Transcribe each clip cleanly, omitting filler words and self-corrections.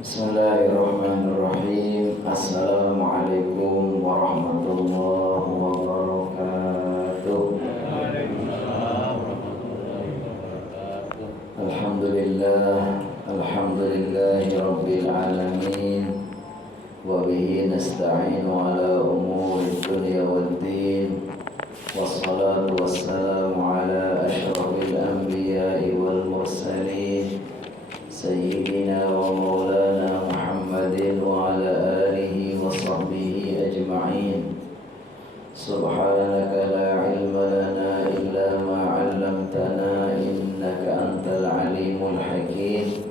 Bismillahirrahmanirrahim. Assalamualaikum warahmatullahi wabarakatuh. Alhamdulillahi rabbil alamin. Wa bihi nasta'inu ala umuri dunya waddin. Wassalatu wassalamu ala asyrafil anbiya'i wal mursalin, Sayyidina wa maulana Muhammadin wa ala alihi wa sahbihi ajma'in. Subhanaka la ilma lana illa ma 'allamtana innaka antal alimul hakim.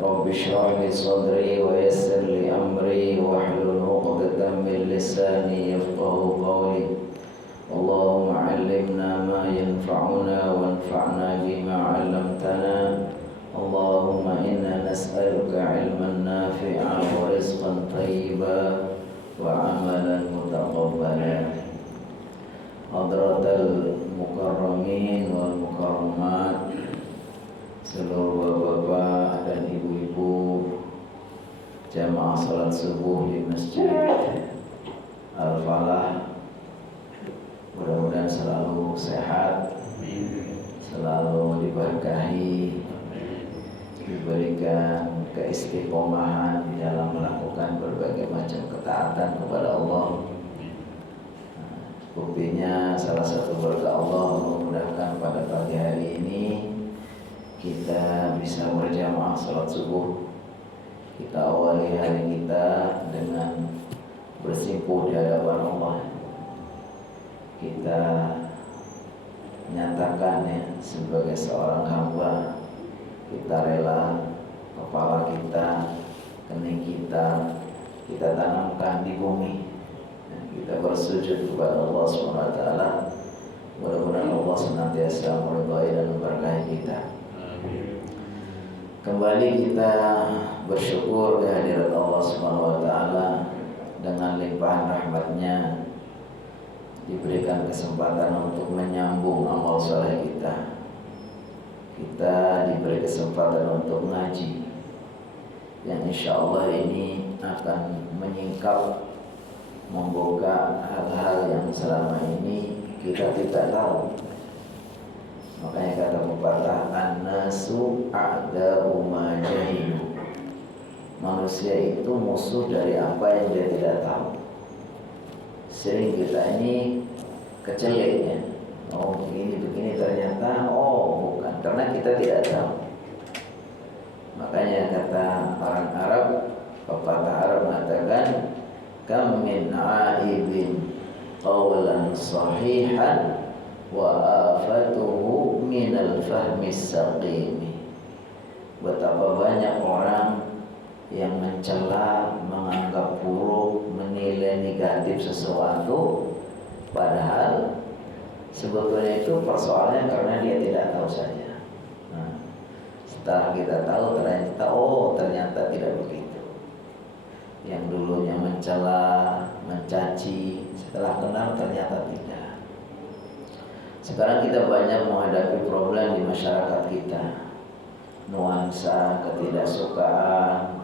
Rabbi shrah li sadri wa yassir li amri wahlul 'uqdatam min lisani yafqahu qawli. Allahumma 'allimna ma yanfa'una wanfa'na bima 'allamtana. Allahumma inna nas'aluka 'ilman nafi'an wa rizqan thayyiban wa 'amalan mutaqabbalan. Hadratal mukarramin wal mukarramat, seluruh bapak dan ibu-ibu jamaah salat subuh di Masjid Al-Falah, mudah-mudahan selalu sehat, selalu diberkahi, diberikan keistiqomahan di dalam melakukan berbagai macam ketaatan kepada Allah. Buktinya salah satu berkah Allah memudahkan pada pagi hari ini kita bisa berjamaah salat subuh. Kita awali hari kita dengan bersimpuh di hadapan Allah. Kita nyatakan ya, sebagai seorang hamba, kita rela kepala kita, kening kita tanamkan di bumi. Kita bersujud kepada Allah SWT. Mudah-mudahan Allah senantiasa meridai dan memberkahi kita. Kembali kita bersyukur kehadirat Allah SWT dengan limpahan rahmatnya, diberikan kesempatan untuk menyambung amal saleh kita. Kita diberi kesempatan untuk mengaji yang insya Allah ini akan menyingkap, membuka hal-hal yang selama ini kita tidak tahu. Makanya kata pepatah, an-nasu a'da'u ma jahilu. Manusia itu musuh dari apa yang dia tidak tahu. Sering kita ini keceleknya, oh begini ternyata bukan, karena kita tidak tahu. Makanya kata orang Arab, pepatah Arab mengatakan, kam min aibin qawlan sahihan wa afatuhu minal fahmi saqimi. Betapa banyak orang yang mencela, menganggap buruk, menilai negatif sesuatu, padahal sebetulnya itu persoalannya karena dia tidak tahu saja. Nah, setelah kita tahu ternyata tidak begitu. Yang dulunya mencela, mencaci, setelah kenal ternyata tidak. Sekarang kita banyak menghadapi problem di masyarakat kita. Nuansa ketidaksukaan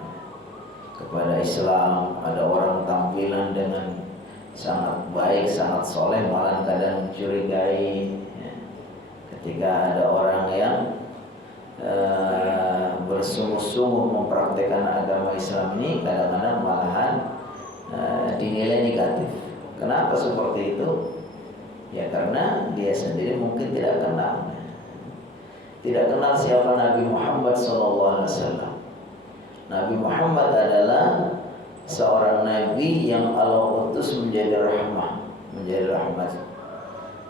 kepada Islam, ada orang tampilan dengan sangat baik, sangat soleh, malah kadang mencurigai. Ketika ada orang yang bersungguh-sungguh mempraktekkan agama Islam ini, kadang-kadang malahan dinilai negatif. Kenapa seperti itu? Ya karena dia sendiri mungkin tidak kenal siapa Nabi Muhammad SAW. Nabi Muhammad adalah seorang nabi yang Allah utus menjadi rahmat,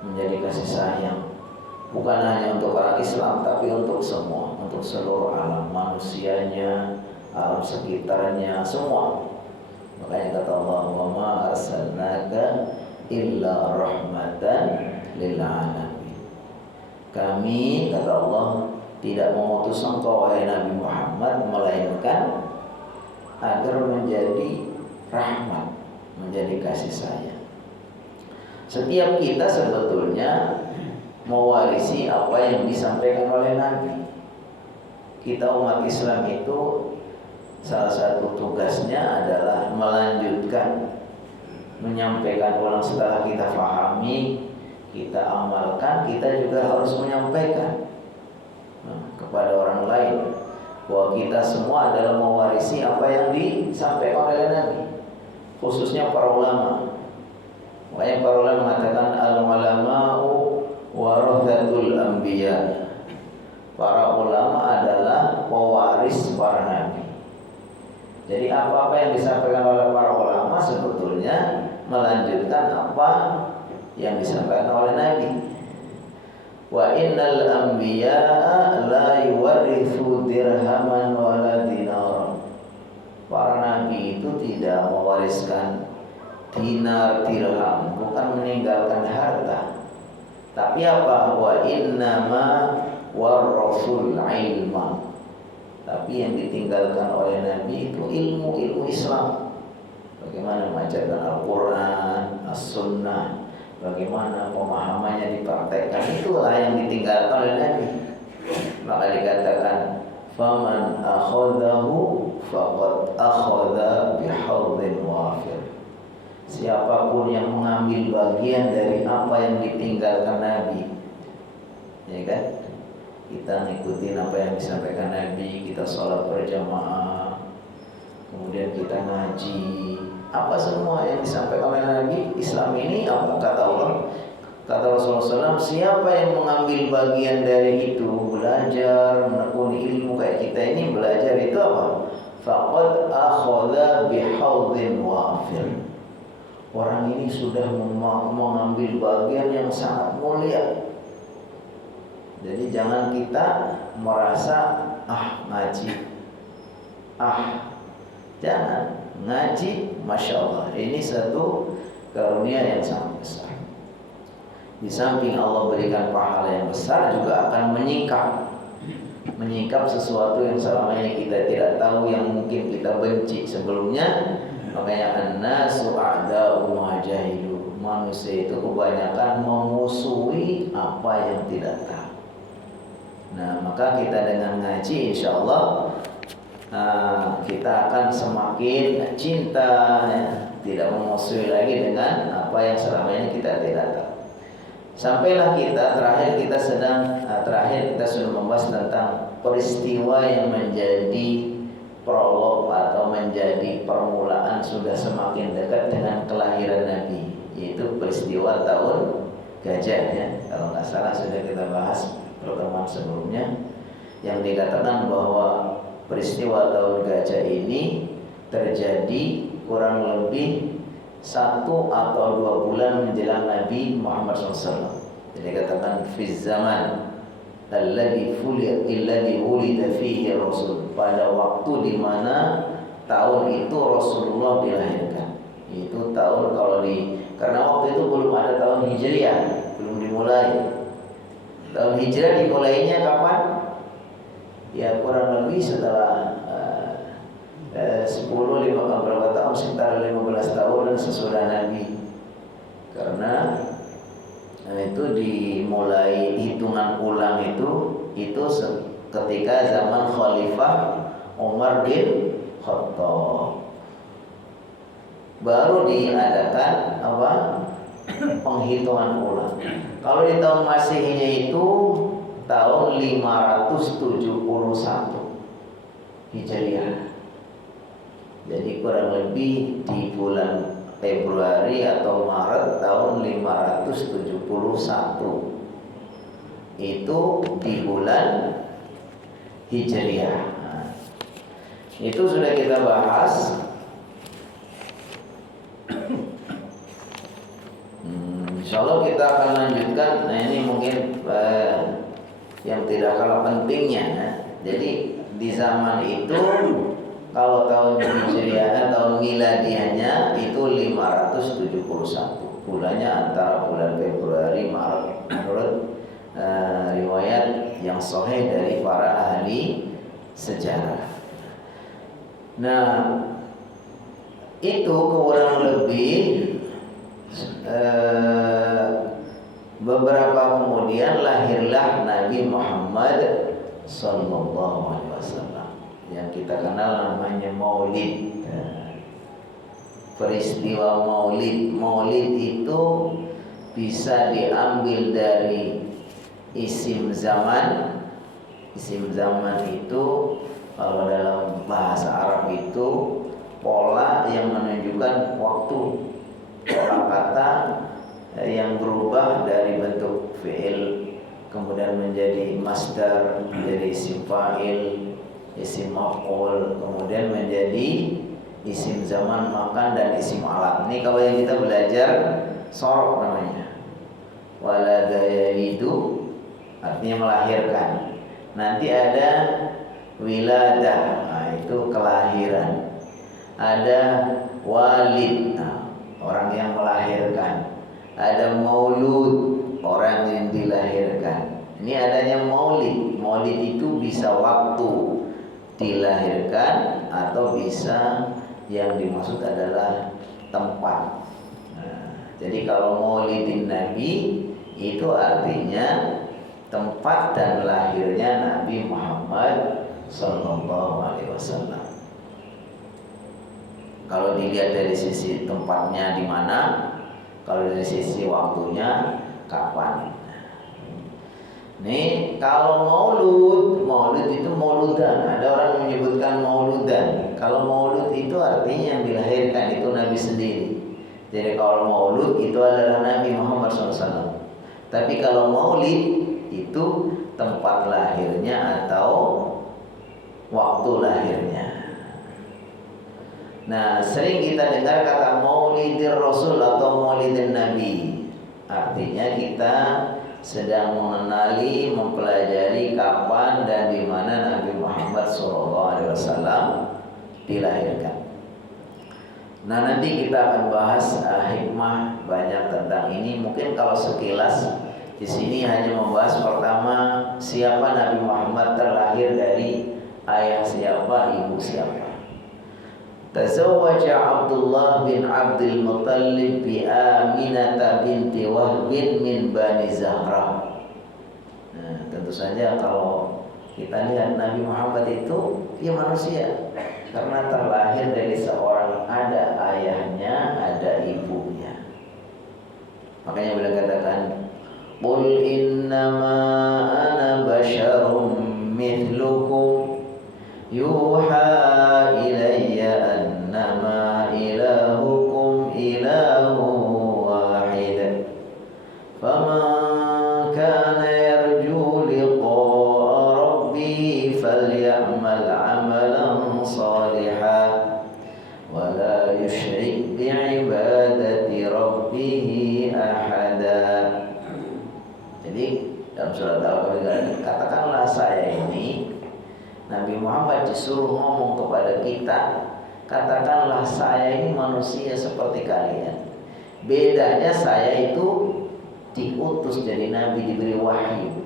menjadi kasih sayang. Bukan hanya untuk orang Islam, tapi untuk semua, untuk seluruh alam manusianya, alam sekitarnya, semua. Makanya kata Allah, wa ma arsalnaka illa rahmatan lil alamin. Kami, kata Allah, tidak mengutus engkau wahai Nabi Muhammad, melainkan agar menjadi rahmat, menjadi kasih sayang. Setiap kita sebetulnya mewarisi apa yang disampaikan oleh Nabi. Kita umat Islam itu salah satu tugasnya adalah melanjutkan, menyampaikan ulang setelah kita fahami, kita amalkan, kita juga harus menyampaikan kepada orang lain bahwa kita semua adalah mewarisi apa yang disampaikan oleh Nabi, khususnya para ulama. Makanya para ulama mengatakan al-ulama'u warathatul anbiya. Para ulama adalah pewaris para nabi. Jadi apa-apa yang disampaikan oleh para ulama sebetulnya melanjutkan apa yang disampaikan oleh Nabi. Wa innal anbiya'a la yuwarithu dirhaman wala dinar. Para nabi itu tidak mewariskan dinar dirham, bukan meninggalkan harta. Tapi apa? Wa innama warasul ilma. Tapi yang ditinggalkan oleh Nabi itu ilmu Islam. Bagaimana mengajarkan Al-Quran, As-Sunnah, bagaimana pemahamannya dipraktekkan, itulah yang ditinggalkan oleh Nabi. Maka dikatakan faman akhadahu faqad akhadha bihadzin wafir. Siapapun yang mengambil bagian dari apa yang ditinggalkan Nabi, ya kan? Kita ngikutin apa yang disampaikan Nabi, kita sholat berjamaah, kemudian kita ngaji, apa semua yang disampaikan oleh Nabi. Islam ini apa kata Allah? Kata Rasulullah SAW, siapa yang mengambil bagian dari itu, belajar, menekuni ilmu kayak kita ini belajar itu apa? Faqad akhadha bihadzin wafir. Orang ini sudah mengambil bagian yang sangat mulia. Jadi jangan kita merasa ngaji, jangan ngaji, masya Allah, ini satu karunia yang sangat besar. Di samping Allah berikan pahala yang besar, juga akan menyingkap sesuatu yang selama ini kita tidak tahu, yang mungkin kita benci sebelumnya. Makanya an-nasu a'da'u ma jahilu. Manusia itu kebanyakan memusuhi apa yang tidak tahu. Nah, maka kita dengan ngaji insya Allah kita akan semakin cinta, ya, tidak memusuhi lagi dengan apa yang selama ini kita tidak tahu. Sampailah kita terakhir kita sudah membahas tentang peristiwa yang menjadi prolog atau menjadi permulaan sudah semakin dekat dengan kelahiran Nabi, yaitu peristiwa tahun gajah, ya. Kalau nggak salah sudah kita bahas pertemuan sebelumnya, yang dikatakan bahwa peristiwa tahun gajah ini terjadi kurang lebih 1 atau 2 bulan menjelang Nabi Muhammad SAW. Jadi dikatakan fi zaman alladhi wulida fihi Rasul, pada waktu di mana tahun itu Rasulullah dilahirkan. Itu tahun karena waktu itu belum ada tahun Hijriah, belum dimulai. Tahun Hijrah dimulainya kapan? Ya kurang lebih setelah 15 tahun, sekitar 15 tahun sesudah Nabi. Karena itu dimulai hitungan ulang itu ketika zaman Khalifah Umar bin Khattab. Baru diadakan penghitungan ulang. Kalau di tahun Masehinya itu tahun 571 Hijriah. Jadi kurang lebih di bulan Februari atau Maret tahun 571 itu di bulan Hijriah. Itu sudah kita bahas. Insyaallah kita akan lanjutkan. Nah ini mungkin yang tidak kalah pentingnya. Jadi di zaman itu, kalau tahun Hijriah, tahun miladiahnya itu 571. Bulannya antara bulan Februari Maret menurut riwayat yang sahih dari para ahli sejarah. Nah, itu kurang lebih beberapa kemudian lahirlah Nabi Muhammad sallallahu alaihi wasallam. yang kita kenal namanya Maulid. Peristiwa Maulid. Maulid itu bisa diambil dari isim zaman. Isim zaman itu kalau dalam bahasa Arab itu pola yang menunjukkan waktu, pola kata yang berubah dari bentuk fi'il kemudian menjadi masdar, menjadi isim fa'il, isim maf'ul, kemudian menjadi isim zaman makan dan isim alat. Ini kalau yang kita belajar sorof namanya. Walada yalidu artinya melahirkan. Nanti ada wiladah, nah itu kelahiran. Ada walid, nah, orang yang melahirkan. Ada maulud, orang yang dilahirkan. Ini adanya maulid. Maulid itu bisa waktu dilahirkan atau bisa yang dimaksud adalah tempat. Nah, jadi kalau maulidin Nabi itu artinya tempat dan lahirnya Nabi Muhammad Sallallahu Alaihi Wasallam. Kalau dilihat dari sisi tempatnya di mana, kalau dari sisi waktunya kapan. Nih kalau maulud itu mauludan. Ada orang menyebutkan mauludan. Kalau maulud itu artinya yang dilahirkan itu Nabi sendiri. Jadi kalau maulud itu adalah Nabi Muhammad SAW. Tapi kalau maulid itu tempat lahirnya atau waktu lahirnya. Nah, sering kita dengar kata Maulidir Rasul atau Maulidin Nabi. Artinya kita sedang mengenali, mempelajari kapan dan di mana Nabi Muhammad SAW dilahirkan. Nah, nanti kita akan bahas hikmah banyak tentang ini. Mungkin kalau sekilas di sini hanya membahas pertama siapa Nabi Muhammad, terlahir dari ayah siapa, ibu siapa. Tazawwaja Abdullah bin Abdul Muttalib bi Aminah binti Wahb min Bani Zahra. Nah, tentu saja kalau kita lihat Nabi Muhammad itu dia manusia karena terlahir dari seorang, ada ayahnya, ada ibunya. Makanya beliau katakan, "Qul innama ana basyarum mithlukum yuha ilayya annama ilahukum ilahu wahid faman kana yarju liqa'a rabbih falyamal amalan salihan wa la yusyrik bi'ibadati rabbih ahada." Jadi dalam surat Al-Qur'an katakanlah saya ini, Nabi Muhammad disuruh ngomong kepada kita, katakanlah saya ini manusia seperti kalian. Bedanya saya itu diutus jadi Nabi, diberi wahyu.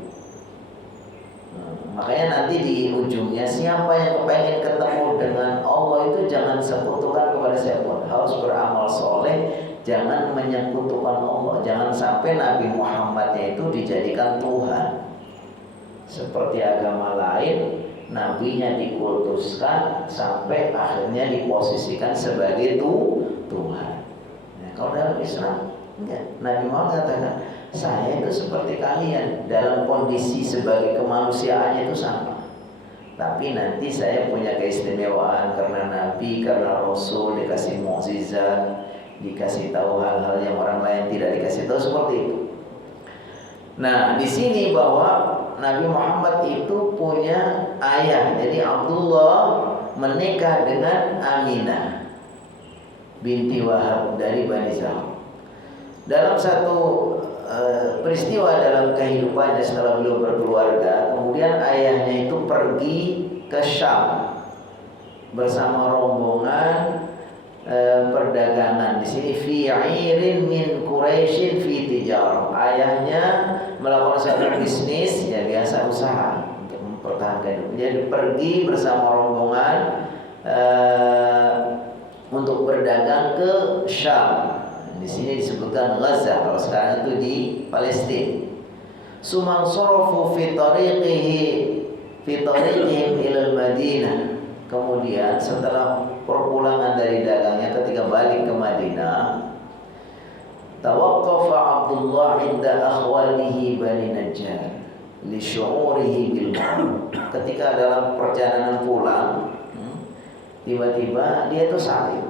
Makanya nanti di ujungnya siapa yang kepengen ketemu dengan Allah itu jangan sekutukan kepada siapapun, harus beramal soleh, jangan menyekutukan Allah. Jangan sampai Nabi Muhammadnya itu dijadikan Tuhan. Seperti agama lain, nabinya dikultuskan sampai akhirnya diposisikan sebagai Tuhan. Nah, kalau dalam Islam enggak. Nabi Muhammad katakan, saya itu seperti kalian, dalam kondisi sebagai kemanusiaannya itu sama. Tapi nanti saya punya keistimewaan karena Nabi, karena Rasul, dikasih mukjizat, dikasih tahu hal-hal yang orang lain tidak dikasih tahu, seperti itu. Nah, di sini bahwa Nabi Muhammad itu punya ayah. Jadi Abdullah menikah dengan Aminah binti Wahab dari Bani Zahra. Dalam satu peristiwa dalam kehidupannya setelah beliau berkeluarga, kemudian ayahnya itu pergi ke Syam bersama rombongan perdagangan. Di sini fi'irin min Quraisyin fi tijarah. Ayahnya melakukan satu bisnis, ya biasa usaha untuk mempertahankan hidup. Jadi pergi bersama rombongan untuk berdagang ke Syam. Di sini disebutkan Gaza, kalau sekarang itu di Palestina. Suman sarafu fi tariqihim ila Madinah. kemudian setelah perpulangan dari dagangnya ketika balik ke Madinah, tawaqqafa Abdullah inda akhwalihi Bani Najjar li syu'urihi bil maut. Ketika dalam perjalanan pulang, tiba-tiba dia tuh sakit.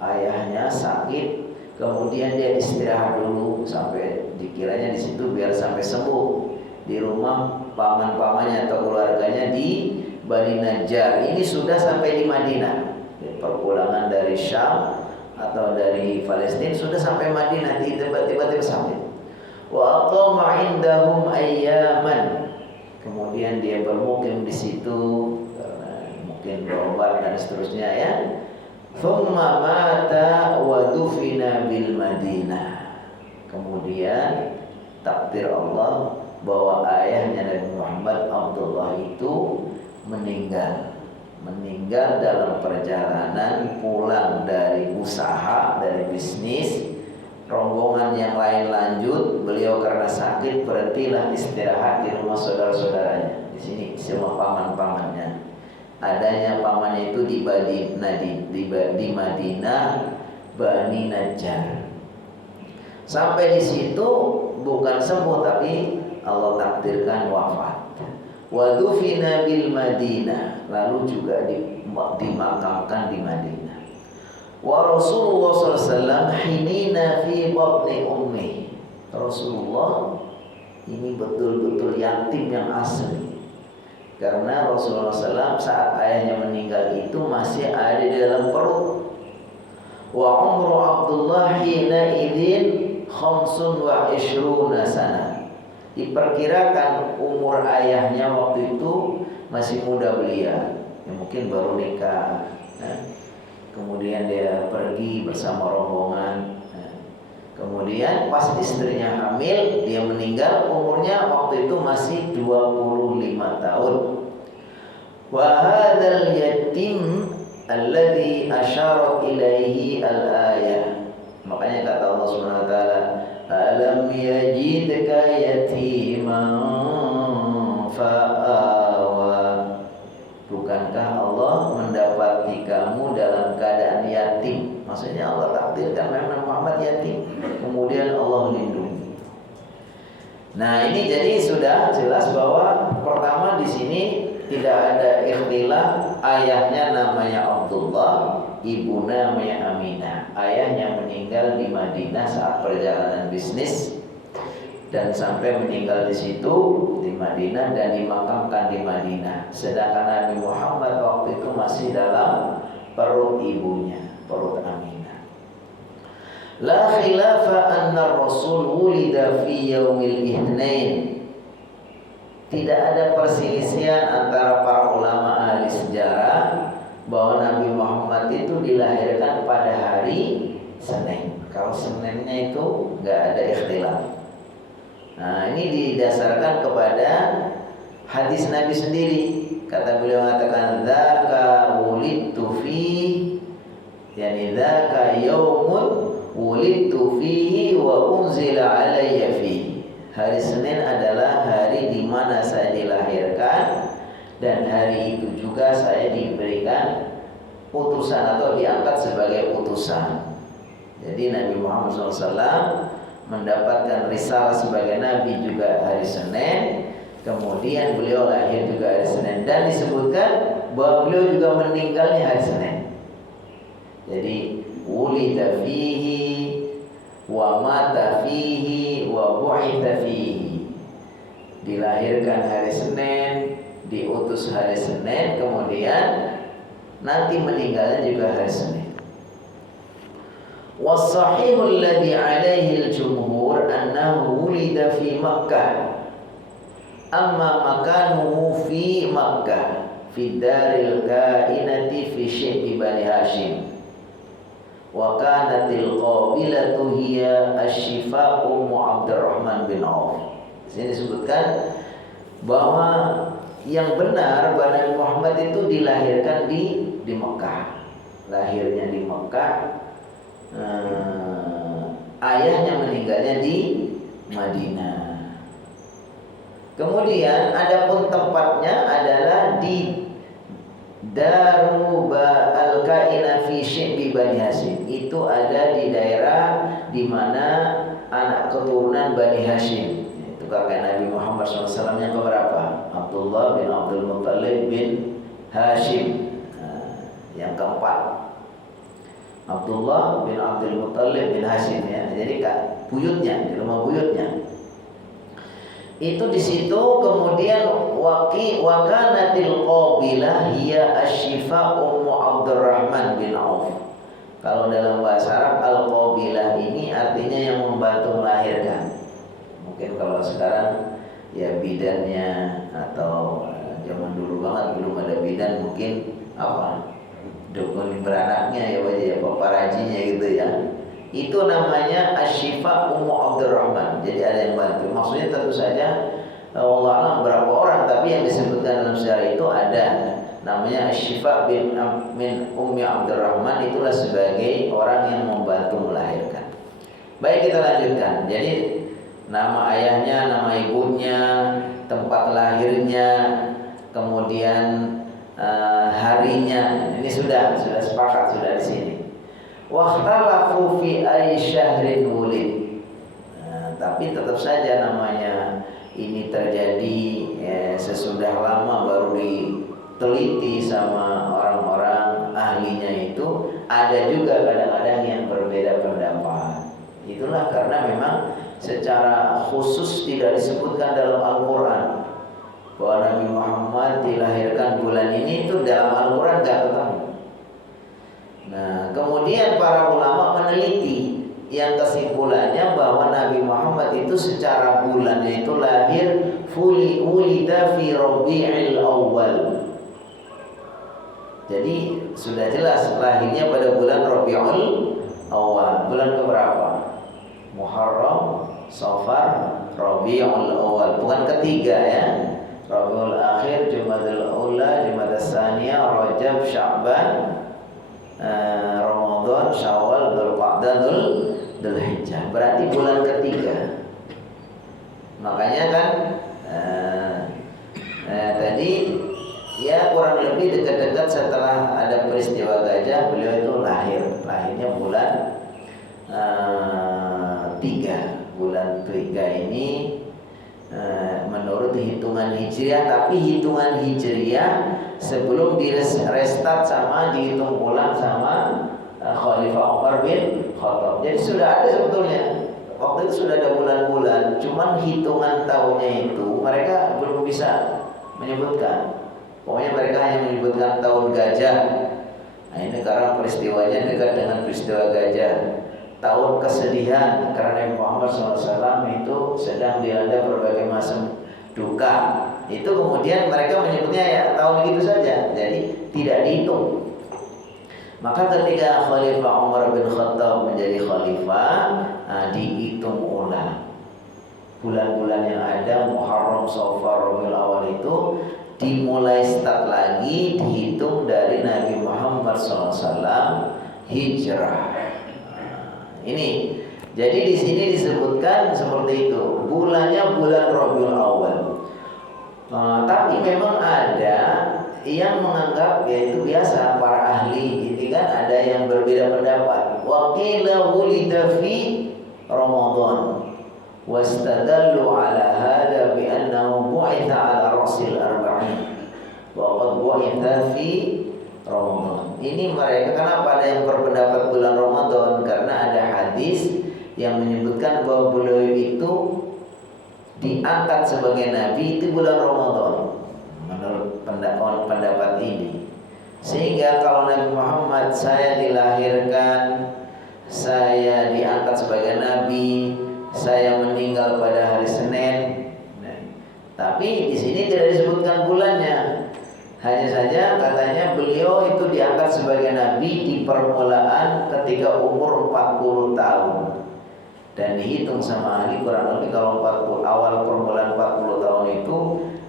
Ayahnya sakit, kemudian dia istirahat dulu sampai dikiranya di situ biar sampai sembuh di rumah paman-pamannya atau keluarganya di Bani Najjar. Ini sudah sampai di Madinah. Perpulangan dari Syam atau dari Palestina sudah sampai Madinah, tiba-tiba sampai. Wa aqama indahum ayyaman. Kemudian dia bermukim di situ karena mungkin berobat dan seterusnya ya. Thumma mata wa dufina bil Madinah. Kemudian takdir Allah bahwa ayahnya Nabi Muhammad Abdullah itu meninggal dalam perjalanan pulang dari usaha, dari bisnis. Rombongan yang lain lanjut, beliau karena sakit berhentilah istirahat di rumah saudara-saudaranya. Di sini semua paman-pamannya. Adanya pamannya itu di Madinah, Bani Najjar. Sampai di situ bukan sembuh tapi Allah takdirkan wafat. Wa dufina bil Madinah, lalu juga dimakamkan di Madinah. Wa Rasulullah SAW hinina fi batni ummi. Rasulullah ini betul-betul yatim yang asli. Karena Rasulullah SAW saat ayahnya meninggal itu masih ada di dalam perut. Wa umru Abdullah hina idin 25 sana. Diperkirakan umur ayahnya waktu itu masih muda belia, ya mungkin baru nikah. Kemudian dia pergi bersama rombongan. Kemudian pas istrinya hamil, dia meninggal, umurnya waktu itu masih 25 tahun. Wa hadzal yatim alladhi asyarat ilaihi al-ayah. Makanya kata Allah Subhanahu wa taala, alam yajidka yatiman fa'awa. Bukankah Allah mendapati kamu dalam keadaan yatim? Maksudnya Allah takdirkan memang Muhammad yatim, kemudian Allah lindungi. Nah, ini jadi sudah jelas bahwa pertama di sini tidak ada ikhtilaf. Ayahnya namanya Abdullah, ibu namanya Aminah. Ayahnya meninggal di Madinah saat perjalanan bisnis dan sampai meninggal di situ di Madinah dan dimakamkan di Madinah. Sedangkan Nabi Muhammad waktu itu masih dalam perut ibunya, perut Aminah. La khilafa anna Rasul wulida fi yaumil ihnain. Tidak ada perselisihan antara para ulama ahli sejarah bahwa Nabi Muhammad itu dilahirkan pada hari Senin. Kalau Seninnya itu nggak ada ikhtilaf. Nah, ini didasarkan kepada hadis Nabi sendiri. Kata beliau mengatakan, "Dzaka wulidtu fi", yani dzaka yaumun wulidtu fihi wa unzila alayya fihi. Hari Senin adalah hari di mana saya dilahirkan dan hari itu juga saya diberikan utusan atau diangkat sebagai utusan. Jadi Nabi Muhammad SAW mendapatkan risalah sebagai Nabi juga hari Senin. Kemudian beliau lahir juga hari Senin dan disebutkan bahwa beliau juga meninggalnya hari Senin. Jadi wulida fihi wa mata fihi wa bu'itha fihi. Dilahirkan hari Senin, diutus hari Senin, kemudian nanti meninggalnya juga hari Senin. Was-sahihul ladzi 'alaihi al-jumhur annahu wulida fi Makkah. Amma makanuhu fi Makkah fi daril kainati fi Syibbi Bani Hashim. Wa kanatil qabilatu hiya asy-Syifa Ummu Abdurrahman bin Auf. Di sini disebutkan bahwa yang benar Nabi Muhammad itu dilahirkan di Mekah. Lahirnya di Mekah. Ayahnya meninggalnya di Madinah. Kemudian adapun tempatnya adalah di Daruba al-Kaina fi Syi'bi Bani Hashim. Itu ada di daerah di mana anak keturunan Bani Hashim. Itu kakek Nabi Muhammad SAW yang keberapa? Abdullah bin Abdul Muttalib bin Hashim. Yang keempat, Abdullah bin Abdul Muttalib bin Hashim ya. Jadi buyutnya, di rumah buyutnya. Itu di situ kemudian wakanatil qabilah hiya asy-Syifa Ummu Abdurrahman bin Auf. Kalau dalam bahasa Arab al-qabilah ini artinya yang membantu melahirkan. Mungkin kalau sekarang ya bidannya, atau zaman dulu banget belum ada bidan, mungkin apa? Dukun beranaknya ya wajah ya paparajinya gitu ya. Itu namanya asy-Syifa Ummu Abdurrahman. Jadi ada yang bantu. Maksudnya tentu saja Allah alam berapa orang, tapi yang disebutkan dalam sejarah itu ada namanya asy-Syifa bin Ummi Abdurrahman. Itulah sebagai orang yang membantu melahirkan. Baik, kita lanjutkan. Jadi nama ayahnya, nama ibunya, tempat lahirnya, kemudian harinya. Ini sudah sepakat, sudah di sini. Wakhtalafu fi ayyi syahrin wulid. Tapi tetap saja namanya ini terjadi sesudah lama baru diteliti sama orang-orang ahlinya itu. Ada juga kadang-kadang yang berbeda pendapat. Itulah karena memang secara khusus tidak disebutkan dalam Al-Quran bahwa Nabi Muhammad dilahirkan bulan ini, itu dalam Al-Quran gak ketemu. Nah, kemudian para ulama meneliti, yang kesimpulannya bahwa Nabi Muhammad itu secara bulannya itu lahir wulida fi Rabi'il Awwal. Jadi sudah jelas lahirnya pada bulan Rabi'ul Awal. Bulan keberapa? Muharram, Safar, Rabi'ul Awal. Bukan ketiga ya. Rabiul Akhir, Jumadil Ula, Jumadil Tsaniyah, Rajab, Sya'ban, Ramadan, Syawal, Dzulqa'dah, Dzulhijjah. Berarti bulan ketiga. Makanya kan tadi ya kurang lebih dekat-dekat setelah ada peristiwa gajah, beliau itu lahirnya bulan 3. Bulan 3 ini menurut hitungan Hijriah, tapi hitungan Hijriah sebelum direstart sama dihitung ulang sama Khalifah Umar bin Khattab. Jadi sudah ada sebetulnya. Waktu itu sudah ada bulan-bulan, cuman hitungan tahunnya itu mereka belum bisa menyebutkan. Pokoknya mereka hanya menyebutkan tahun gajah. Nah, ini karena peristiwanya dekat dengan peristiwa gajah. Tahun kesedihan karena Nabi Muhammad SAW itu sedang dilanda berbagai macam duka. Itu kemudian mereka menyebutnya ya tahun gitu saja. Jadi tidak dihitung. Maka ketika Khalifah Umar bin Khattab menjadi khalifah, dihitung ulang. Bulan-bulan yang ada Muharram, Safar, Rabiul Awal itu dimulai start lagi dihitung dari Nabi Muhammad SAW hijrah. Ini jadi di sini disebutkan seperti itu. Bulannya bulan Rabiul Awal. Tapi memang ada yang menganggap yaitu biasa para ahli, jadi kan ada yang berbeda pendapat. Wa qila wulida fi Ramadan wastadallu ala hada bi annahu bu'itha ala rasil arba'in wa qad bu'itha fi Ramadan. Ini mereka kenapa ada yang berpendapat bulan Ramadan? Karena ada hadis yang menyebutkan bahwa beliau itu diangkat sebagai nabi itu bulan Ramadan. Menurut pendapat ini, sehingga kalau Nabi Muhammad saya dilahirkan, saya diangkat sebagai nabi, saya meninggal pada hari Senin. Tapi di sini tidak disebutkan bulannya. Hanya saja katanya beliau itu diangkat sebagai nabi di permulaan ketika umur 40 tahun. Dan dihitung sama ahli kurang lebih kalau 40 awal permulaan 40 tahun itu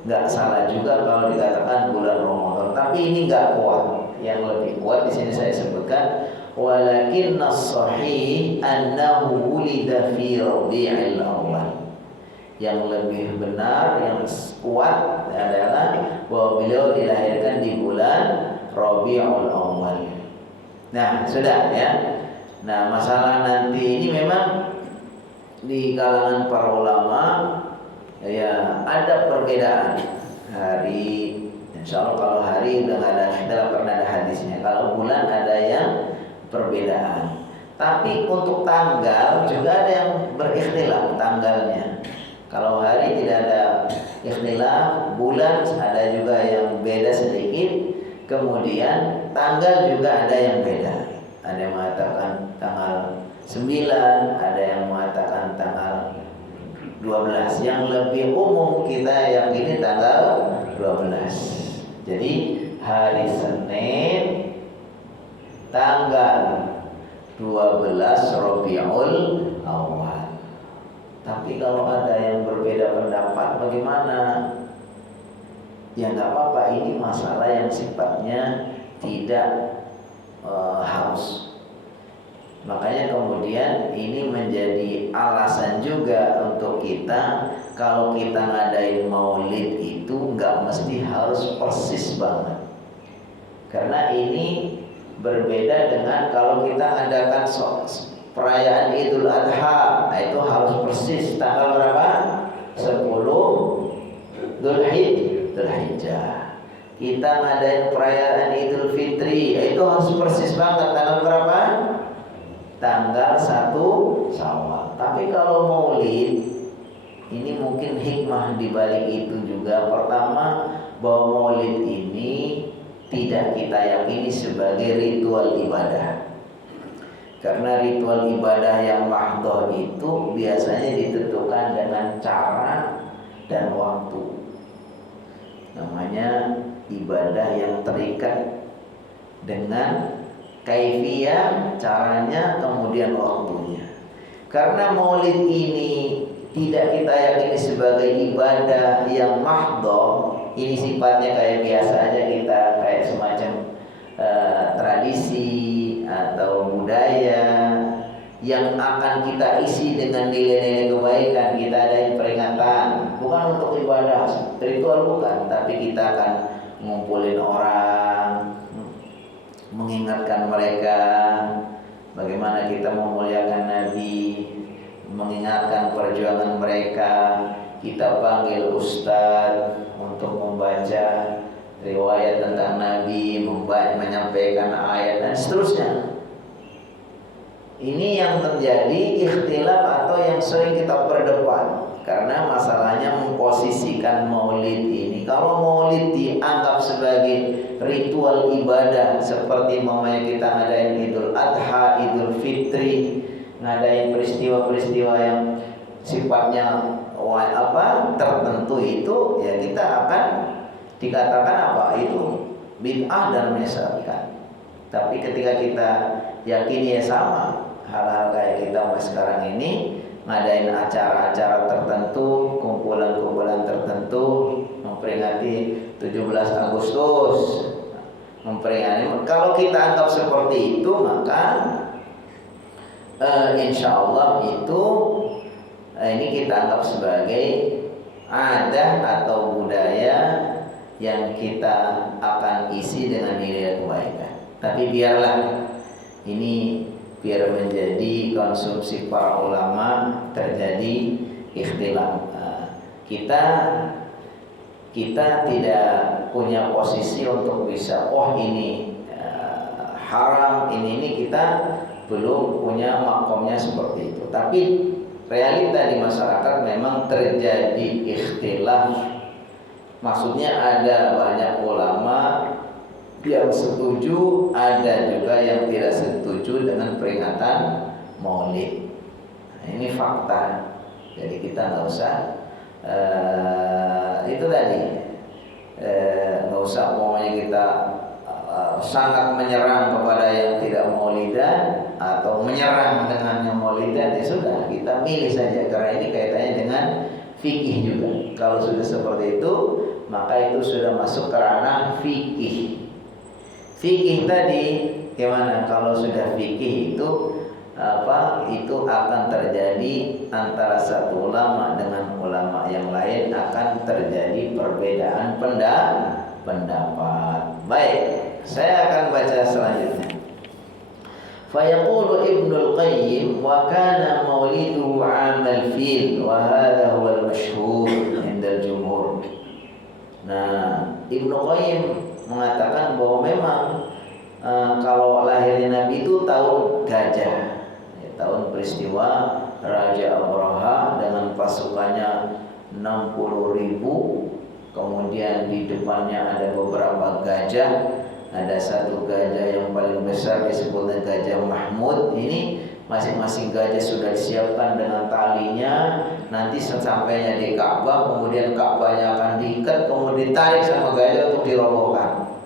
nggak salah juga kalau dikatakan bulan Ramadan. Tapi ini nggak kuat. Yang lebih kuat di sini saya sebutkan walakinna sahih annahu wulida fi Rabi'il Awal. Yang lebih benar, yang kuat adalah bahwa beliau dilahirkan di bulan Rabiul Awal. Nah, sudah ya. Nah, masalah nanti ini memang di kalangan para ulama ya ada perbedaan hari. Insya Allah kalau hari udah nggak ada, kita pernah ada hadisnya. Kalau bulan ada yang perbedaan. Tapi untuk tanggal juga ada yang berikhtilaf tanggalnya. Kalau hari tidak ada ikhtilaf, bulan ada juga yang beda sedikit. Kemudian tanggal juga ada yang beda. Ada yang mengatakan tanggal 9, ada yang mengatakan tanggal 12. Yang lebih umum kita yakini tanggal 12. Jadi hari Senin tanggal 12 Rabiul Awal. Tapi kalau ada yang berbeda pendapat bagaimana? Ya nggak apa-apa, ini masalah yang sifatnya tidak harus. Makanya kemudian ini menjadi alasan juga untuk kita, kalau kita ngadain maulid itu nggak mesti harus persis banget. Karena ini berbeda dengan kalau kita adakan perayaan Idul Adha, nah itu harus persis tanggal berapa? 10 Dzulhijjah. Kita ngadain perayaan Idul Fitri, itu harus persis banget tanggal berapa? Tanggal 1 Syawal. Tapi kalau maulid ini mungkin hikmah di balik itu juga. Pertama, bahwa maulid ini tidak kita yakini sebagai ritual ibadah. Karena ritual ibadah yang mahdhah itu biasanya ditentukan dengan cara dan waktu. Namanya ibadah yang terikat dengan kaifiyah, caranya, kemudian waktunya. Karena maulid ini tidak kita yakini sebagai ibadah yang mahdhah, ini sifatnya kayak biasa aja, kita kayak semacam tradisi atau budaya yang akan kita isi dengan nilai-nilai kebaikan. Kita adain peringatan, bukan untuk ibadah ritual, bukan, tapi kita akan ngumpulin orang, mengingatkan mereka bagaimana kita memuliakan Nabi, mengingatkan perjuangan mereka. Kita panggil ustadz untuk membaca riwayat tentang Nabi, menyampaikan ayat dan seterusnya. Ini yang terjadi ikhtilaf atau yang sering kita perdebat. Karena masalahnya memposisikan maulid ini. Kalau maulid dianggap sebagai ritual ibadah, seperti mamanya kita ngadain Idul Adha, Idul Fitri, ngadain peristiwa-peristiwa yang sifatnya tertentu, itu ya kita akan dikatakan apa? Itu bid'ah dan menyesatkan. Tapi ketika kita yakini ya sama, hal-hal kayak kita sekarang ini ngadain acara-acara tertentu, kumpulan-kumpulan tertentu, memperingati 17 Agustus, memperingati. Kalau kita anggap seperti itu, maka insya Allah itu ini kita anggap sebagai adat atau budaya yang kita akan isi dengan nilai kebaikan. Tapi biarlah ini, biar menjadi konsumsi para ulama, terjadi ikhtilaf. Kita tidak punya posisi untuk bisa ini haram, ini kita belum punya makomnya seperti itu. Tapi realita di masyarakat memang terjadi ikhtilaf. Maksudnya ada banyak ulama yang setuju, ada juga yang tidak setuju dengan peringatan maulid. Nah, ini fakta. Jadi kita nggak usah itu tadi, nggak usah pokoknya kita sangat menyerang kepada yang tidak maulidan atau menyerang dengan yang maulidan. Ya sudah, kita milih saja, karena ini kaitannya dengan fikih juga. Kalau sudah seperti itu, maka itu sudah masuk ke ranah fikih. Fikih tadi gimana? Kalau sudah fikih itu itu akan terjadi antara satu ulama dengan ulama yang lain, akan terjadi perbedaan pendapat. Baik. Saya akan baca selanjutnya. Fayaqulu Ibnul Qayyim wa kana mauliduhu 'amal fil wa hadha huwa al-masyhur 'inda al-jumhur. Nah, Ibnu Qayyim mengatakan bahwa memang kalau lahirnya Nabi itu tahun gajah, ya, tahun peristiwa Raja Abraha dengan pasukannya 60.000. Kemudian di depannya ada beberapa gajah. Ada satu gajah yang paling besar disebutnya Gajah Mahmud. Ini masing-masing gajah sudah disiapkan dengan talinya. Nanti sampainya di Ka'bah, kemudian Ka'bahnya akan diikat, kemudian ditarik sama gajah untuk dirobohkan.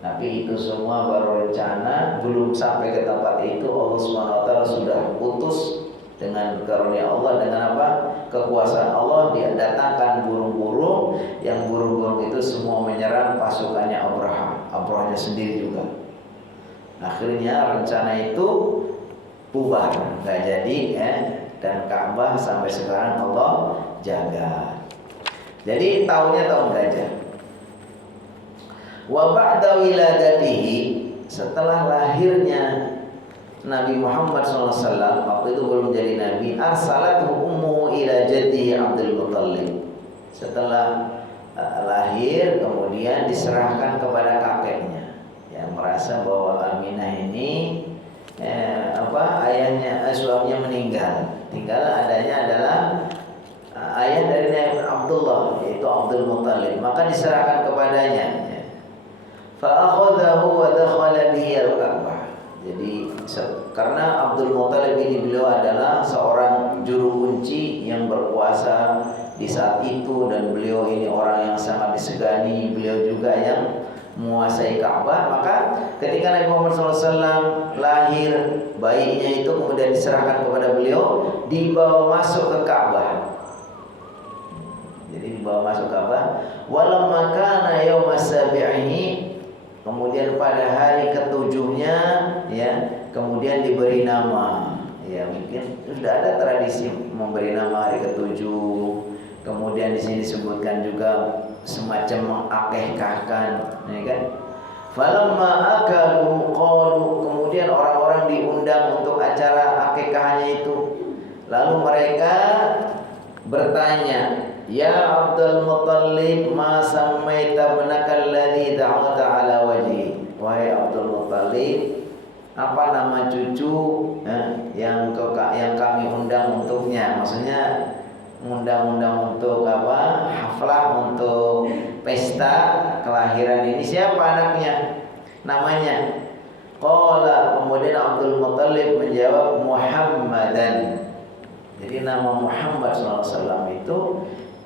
Tapi itu semua baru rencana, belum sampai ke tempat itu Allah SWT sudah putus dengan karunia Allah, dengan apa? Kekuasaan Allah, dia datangkan burung-burung, yang burung-burung itu semua menyerang pasukannya Abrahanya sendiri juga. Akhirnya rencana itu bubar, nggak jadi, dan Ka'bah sampai sekarang Allah jaga. Jadi tahunnya tahun gajah. Wa ba'da wiladatihi, setelah lahirnya Nabi Muhammad SAW, waktu itu belum jadi Nabi, arsalatu ummu ila jaddihi Abdul Muttalib. Setelah lahir, kemudian diserahkan kepada kakeknya, yang merasa bahwa Aminah ini ayahnya, suaminya meninggal. Tinggal adanya adalah ayah dari Nabi Abdullah, yaitu Abdul Muttalib. Maka diserahkan kepadanya. Fa akhadhahu wa dakhala bihi al-Ka'bah. Jadi karena Abdul Muttalib ini, beliau adalah seorang juru kunci yang berkuasa di saat itu, dan beliau ini orang yang sangat disegani. Beliau juga yang menguasai Ka'bah. Maka ketika Nabi Muhammad SAW lahir, bayinya itu kemudian diserahkan kepada beliau, dibawa masuk ke Ka'bah. Jadi dibawa masuk Ka'bah. Walamma kana yauma sabi'ihi, kemudian pada hari ketujuhnya, ya, kemudian diberi nama. Ya, mungkin sudah ada tradisi memberi nama hari ketujuh. Kemudian di sini disebutkan juga semacam mengakekahkan, ya kan? Falamma akalu qalu, kemudian orang-orang diundang untuk acara akekahnya itu. Lalu mereka bertanya, ya Abdul Muttalib, ma sammaita ibnaka alladhi da'awta ala wajhi. Wahai Abdul Muttalib, apa nama cucu yang kami undang untuknya? Maksudnya undang-undang untuk apa? Haflah, untuk pesta kelahiran ini. Siapa anaknya? Namanya? Qala, kemudian Abdul Muttalib menjawab, Muhammadan. Jadi nama Muhammad SAW itu,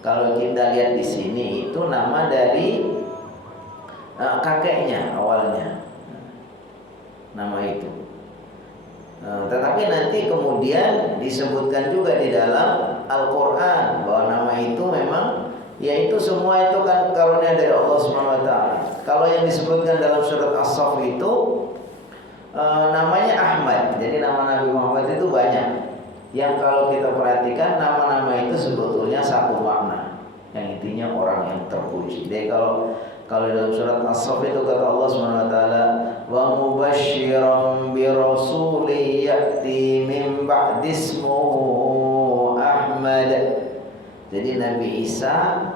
kalau kita lihat di sini, itu nama dari kakeknya awalnya, nama itu. Tetapi nanti kemudian disebutkan juga di dalam Al-Quran bahwa nama itu memang, yaitu semua itu kan karunia dari Allah SWT. Kalau yang disebutkan dalam surat As-Saff itu namanya Ahmad. Jadi nama Nabi Muhammad itu banyak. Yang kalau kita perhatikan nama-nama itu sebetulnya satu makna, yang intinya orang yang terpuji. Jadi kalau dalam surat As-Saff itu kata Allah SWT, wa mubasysyiran bi rasulin ya'ti min ba'di ismuhu Ahmad. Jadi Nabi Isa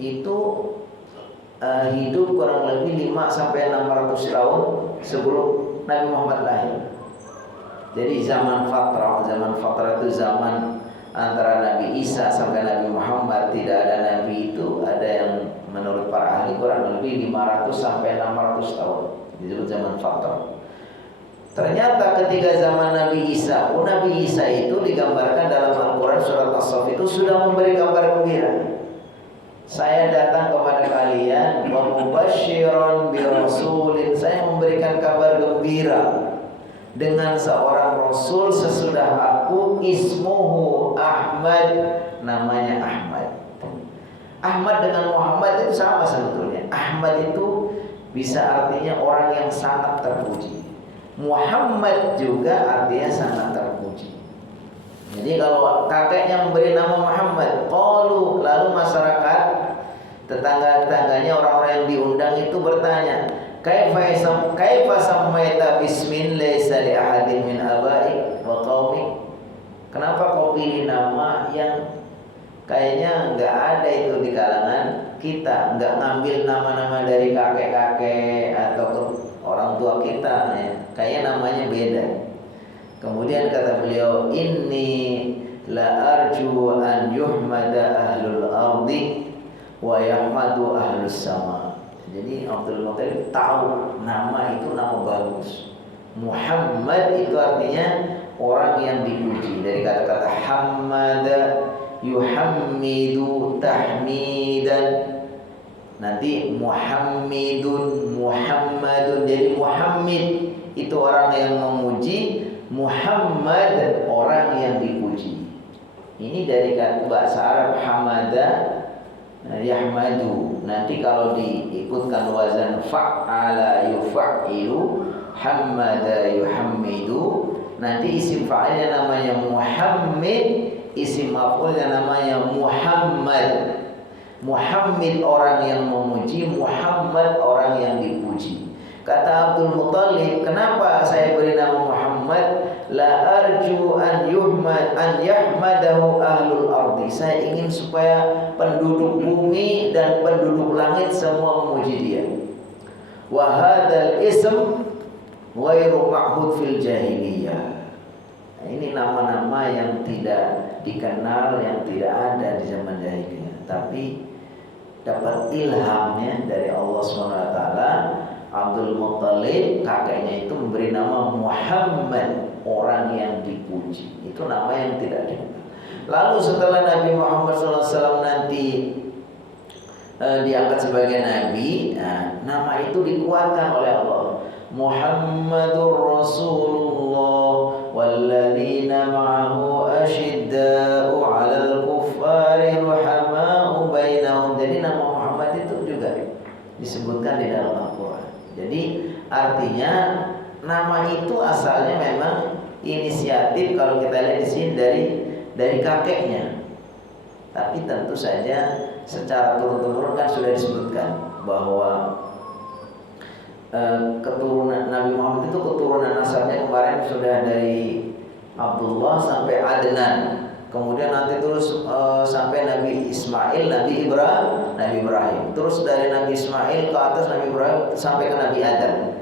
itu hidup kurang lebih 5 sampai 600 tahun sebelum Nabi Muhammad lahir. Jadi zaman fatrah itu zaman antara Nabi Isa sampai Nabi Muhammad. Tidak ada Nabi itu, ada yang menurut para ahli kurang lebih 500 sampai 600 tahun, disebut zaman fatrah. Ternyata ketika zaman Nabi Isa, Nabi Isa itu digambarkan dalam Al-Quran surat As-Saff itu sudah memberi kabar gembira. Saya datang kepada kalian, wa mubasysyiran bi rasulin, saya memberikan kabar gembira dengan seorang rasul sesudah aku, ismuhu Ahmad, namanya Ahmad. Ahmad dengan Muhammad itu sama sebetulnya. Ahmad itu bisa artinya orang yang sangat terpuji. Muhammad juga artinya sangat terpuji. Jadi kalau kakeknya memberi nama Muhammad, qalu, lalu masyarakat Tetangga-tetangganya orang-orang yang diundang itu bertanya, kaifa sammaita bismin laisa li ahadin min abaik wa qaumik? Kenapa kau pilih nama yang kayaknya nggak ada itu di kalangan kita, nggak ngambil nama-nama dari kakek-kakek atau orang tua kita, ya. Kayaknya namanya beda. Kemudian kata beliau, inni la arju an yuhmada ahlul ardi wa yahmadu ahlus sama. Jadi Abdul Muthalib tahu nama itu nama bagus. Muhammad itu artinya orang yang dipuji, dari kata-kata hamada yuhammidu tahmidan. Nanti Muhammadun, Muhammadun, jadi Muhammad itu orang yang memuji, Muhammad orang yang dipuji. Ini dari kata bahasa Arab hamada yahmadu. Nanti kalau diikutkan wazan fa'ala yuf'ilu, hamada yuhammidu, nanti isim fa'ilnya namanya Muhammad, isim maf'ulnya namanya Muhammad. Muhammad orang yang memuji, Muhammad orang yang dipuji. Kata Abdul Muthalib, kenapa saya beri nama Muhammad? La arju an yahmadahu ahlul ardi. Saya ingin supaya penduduk bumi dan penduduk langit semua memuji dia. Wa hadzal ism ghairu ma'hud fil jahiliyah. Ini nama-nama yang tidak dikenal, yang tidak ada di zaman jahiliyah, tapi dapat ilhamnya dari Allah SWT. Abdul Muthalib kakeknya itu memberi nama Muhammad, orang yang dipuji. Itu nama yang tidak dikenal. Lalu setelah Nabi Muhammad SAW nanti diangkat sebagai Nabi, nama itu dikuatkan oleh Allah. Muhammadur Rasulullah walladzina ma'ahu asyidda'u 'alal kuffari ruhama'u bainahum. Jadi nama Muhammad itu juga disebutkan di dalam Al-Qur'an. Jadi artinya nama itu asalnya memang inisiatif, kalau kita lihat di sini dari kakeknya. Tapi tentu saja secara turun-temurun kan sudah disebutkan bahwa keturunan Nabi Muhammad itu keturunan nasabnya kemarin sudah dari Abdullah sampai Adnan. Kemudian nanti terus sampai Nabi Ismail, Nabi Ibrahim. Terus dari Nabi Ismail ke atas Nabi Ibrahim sampai ke Nabi Adam.